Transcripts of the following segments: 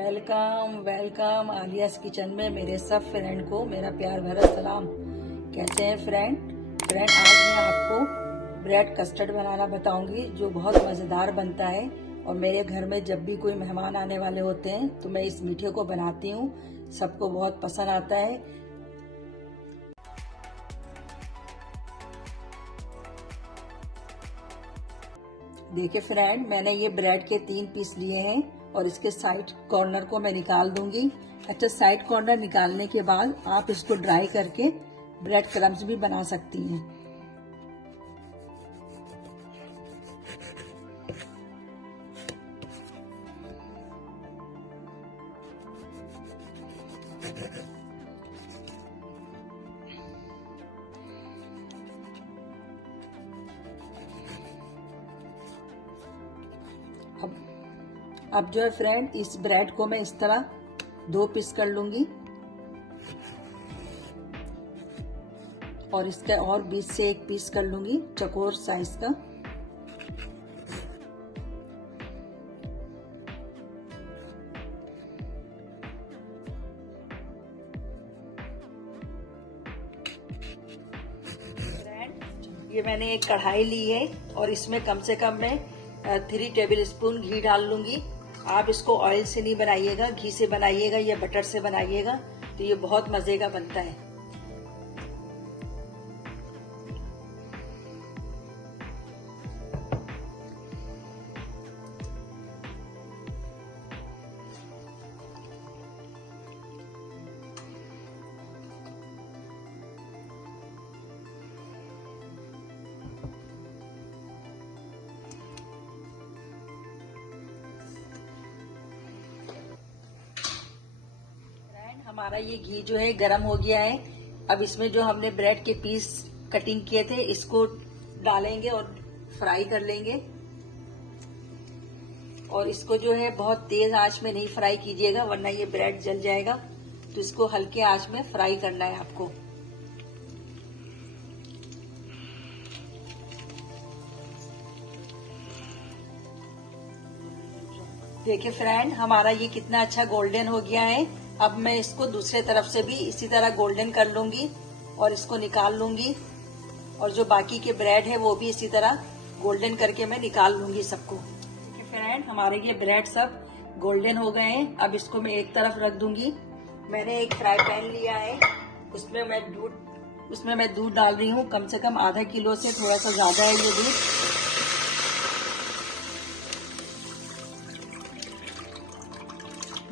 Welcome welcome आलियास kitchen में मेरे सब फ्रेंड को मेरा प्यार भरा सलाम। कैसे हैं फ्रेंड? आज मैं आपको ब्रेड कस्टर्ड बनाना बताऊंगी जो बहुत मज़ेदार बनता है। और मेरे घर में जब भी कोई मेहमान आने वाले होते हैं तो मैं इस मीठे को बनाती हूँ, सबको बहुत पसंद आता है। देखिए फ्रेंड, मैंने ये ब्रेड के 3 पीस लिए हैं और इसके साइड कॉर्नर को मैं निकाल दूंगी। अच्छा, साइड कॉर्नर निकालने के बाद आप इसको ड्राई करके ब्रेड क्रम्स भी बना सकती हैं। अब जो है फ्रेंड, इस ब्रेड को मैं इस तरह 2 पीस कर लूंगी और इसके और बीच से 1 पीस कर लूंगी चौकोर साइज का। ये मैंने एक कढ़ाई ली है और इसमें कम से कम मैं 3 टेबल स्पून घी डाल लूंगी। आप इसको ऑयल से नहीं बनाइएगा, घी से बनाइएगा या बटर से बनाइएगा, तो ये बहुत मजे का बनता है। हमारा ये घी जो है गरम हो गया है। अब इसमें जो हमने ब्रेड के पीस कटिंग किए थे इसको डालेंगे और फ्राई कर लेंगे। और इसको जो है बहुत तेज आंच में नहीं फ्राई कीजिएगा वरना ये ब्रेड जल जाएगा, तो इसको हल्के आंच में फ्राई करना है आपको। देखिए फ्रेंड, हमारा ये कितना अच्छा गोल्डन हो गया है। अब मैं इसको दूसरे तरफ से भी इसी तरह गोल्डन कर लूंगी और इसको निकाल लूंगी। और जो बाकी के ब्रेड है वो भी इसी तरह गोल्डन करके मैं निकाल लूंगी सबको। देखिए फ्रेंड, हमारे ये ब्रेड सब गोल्डन हो गए हैं। अब इसको मैं एक तरफ रख दूंगी। मैंने एक फ्राई पैन लिया है, उसमें मैं दूध डाल रही हूँ। कम से कम आधा किलो से थोड़ा सा ज्यादा है ये दूध।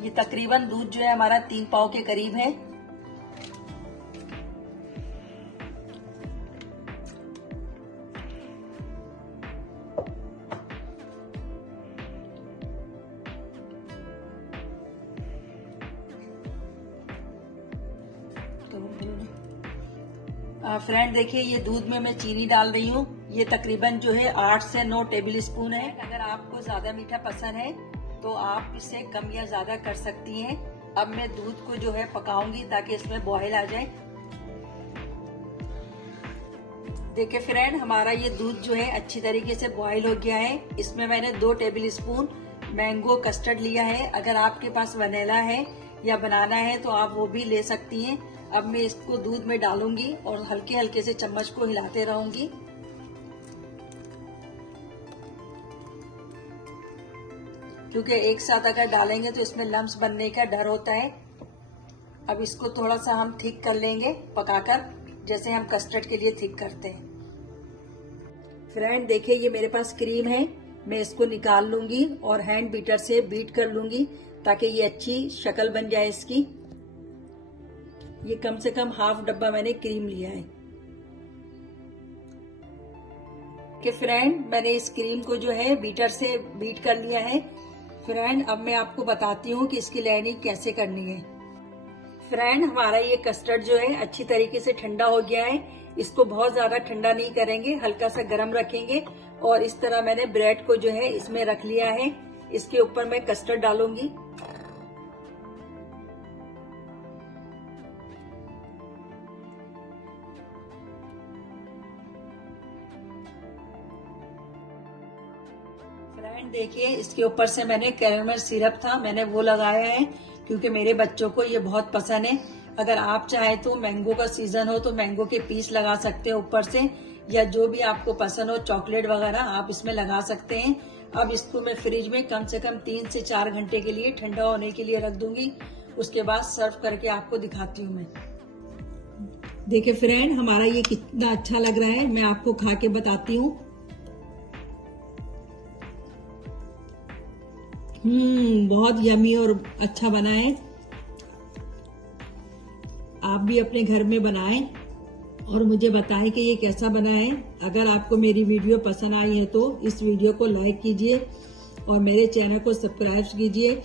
ये तकरीबन दूध जो है हमारा 3 पाव के करीब है। फ्रेंड देखिए, ये दूध में मैं चीनी डाल रही हूँ। ये तकरीबन जो है 8 से 9 टेबल स्पून है। अगर आपको ज्यादा मीठा पसंद है तो आप इसे कम या ज्यादा कर सकती हैं। अब मैं दूध को जो है पकाऊंगी ताकि इसमें बॉयल आ जाए। देखिए फ्रेंड, हमारा ये दूध जो है अच्छी तरीके से बॉयल हो गया है। इसमें मैंने 2 टेबल स्पून मैंगो कस्टर्ड लिया है। अगर आपके पास वनीला है या बनाना है तो आप वो भी ले सकती हैं। अब मैं इसको दूध में डालूंगी और हल्के हल्के से चम्मच को हिलाते रहूंगी। क्योंकि एक साथ अगर डालेंगे तो इसमें लम्स बनने का डर होता है। अब इसको थोड़ा सा हम थिक कर लेंगे पकाकर, जैसे हम कस्टर्ड के लिए थिक करते हैं। फ्रेंड देखिए, ये मेरे पास क्रीम है। मैं इसको निकाल लूंगी और हैंड बीटर से बीट कर लूंगी ताकि ये अच्छी शक्ल बन जाए इसकी। ये कम से कम हाफ डब्बा मैंने क्रीम लिया है। कि फ्रेंड, मैंने इस क्रीम को जो है बीटर से बीट कर लिया है। फ्रेंड, अब मैं आपको बताती हूँ कि इसकी लेयरिंग कैसे करनी है। फ्रेंड, हमारा ये कस्टर्ड जो है अच्छी तरीके से ठंडा हो गया है। इसको बहुत ज्यादा ठंडा नहीं करेंगे, हल्का सा गर्म रखेंगे। और इस तरह मैंने ब्रेड को जो है इसमें रख लिया है। इसके ऊपर मैं कस्टर्ड डालूंगी। फ्रेंड देखिए इसके ऊपर से मैंने कैरेमल सिरप था, मैंने वो लगाया है क्योंकि मेरे बच्चों को ये बहुत पसंद है। अगर आप चाहे तो मैंगो का सीजन हो तो मैंगो के पीस लगा सकते हैं ऊपर से, या जो भी आपको पसंद हो चॉकलेट वगैरह आप इसमें लगा सकते हैं। अब इसको मैं फ्रिज में कम से कम 3 से 4 घंटे के लिए ठंडा होने के लिए रख दूंगी। उसके बाद सर्व करके आपको दिखाती हूँ मैं। देखिए फ्रेंड, हमारा ये कितना अच्छा लग रहा है, मैं आपको खा के बताती हूँ। बहुत यमी और अच्छा बना है। आप भी अपने घर में बनाएं और मुझे बताएं कि ये कैसा बना है। अगर आपको मेरी वीडियो पसंद आई है तो इस वीडियो को लाइक कीजिए और मेरे चैनल को सब्सक्राइब कीजिए,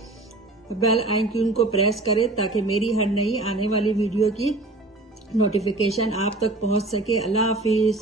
बेल आइकन को प्रेस करें ताकि मेरी हर नई आने वाली वीडियो की नोटिफिकेशन आप तक पहुंच सके। अल्लाह हाफिज।